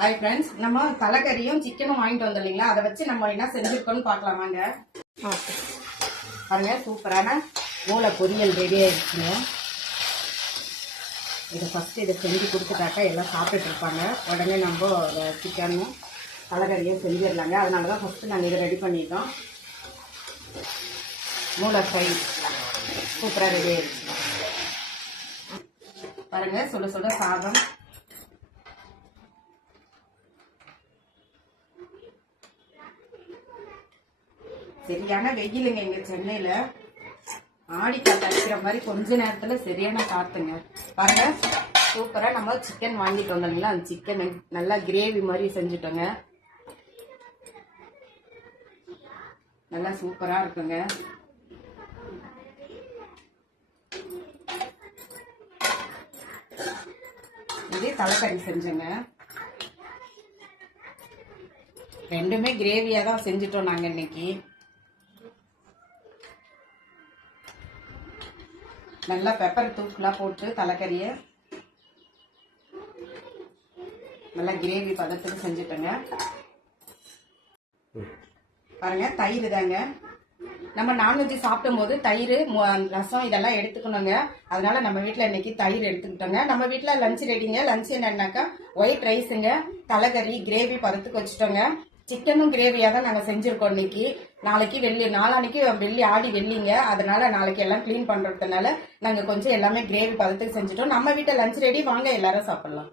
Hi friends, நம்ம தலைக்கறியும் சிக்கனும் வாங்கிட்டு வந்தோம் இல்லைங்களா, அதை வச்சு நம்ம என்ன செஞ்சுருக்கோம்னு பார்க்கலாமாங்க. பாருங்க, சூப்பரான மூளை பொரியல் ரெடி ஆயிடுச்சுங்க. இதை ஃபஸ்ட்டு இதை செஞ்சு கொடுத்துட்டாக்கா எல்லாம் சாப்பிட்டுட்டு இருப்பாங்க. உடனே நம்ம சிக்கனும் தலைக்கறியும் செஞ்சிடலாங்க. அதனால தான் ஃபஸ்ட்டு நாங்கள் இதை ரெடி பண்ணிட்டோம். மூளை ஃப்ரை சூப்பராக ரெடி ஆயிடுச்சு. பாருங்க, சுட சுட சாதம், சரியான வெயிலுங்க எங்க சென்னையில. ஆடி காத்து அடிக்கிற மாதிரி கொஞ்ச நேரத்துல சரியான காத்துங்க. பாருங்க, சூப்பரா நம்ம சிக்கன் வாங்கிட்டு வந்தோம்ங்களா, அந்த சிக்கன் நல்லா கிரேவி மாதிரி செஞ்சுட்டோங்க. நல்லா சூப்பரா இருக்குங்க. இதே தலைக்கறி செஞ்சோங்க. ரெண்டுமே கிரேவியா தான் செஞ்சுட்டோம் நாங்க இன்னைக்கு. நல்லா பெப்பர் தூக்கெல்லாம் போட்டு தலைக்கறியை நல்லா கிரேவி பதத்துக்கு செஞ்சுட்டோங்க. பாருங்க, தயிர் தாங்க. நம்ம நான்வெஜ் சாப்பிடும் போது தயிர், ரசம் இதெல்லாம் எடுத்துக்கணுங்க. அதனால நம்ம வீட்டில் இன்னைக்கு தயிர் எடுத்துக்கிட்டோங்க. நம்ம வீட்டில் லஞ்ச் ரெடிங்க. லஞ்ச் என்னன்னாக்கா ஒயிட் ரைஸுங்க, தலைக்கறி கிரேவி பதத்துக்கு வச்சுட்டோங்க. சிக்கனும் கிரேவியா தான் நாங்கள் செஞ்சிருக்கோம் இன்னைக்கு. நாளான்னைக்கு வெள்ளி ஆடி வெள்ளிங்க. அதனால நாளைக்கு எல்லாம் கிளீன் பண்றதுனால நாங்கள் கொஞ்சம் எல்லாமே கிரேவி பதத்துக்கு செஞ்சுட்டோம். நம்ம வீட்டில் லஞ்ச் ரெடி, வாங்க எல்லாரும் சாப்பிடலாம்.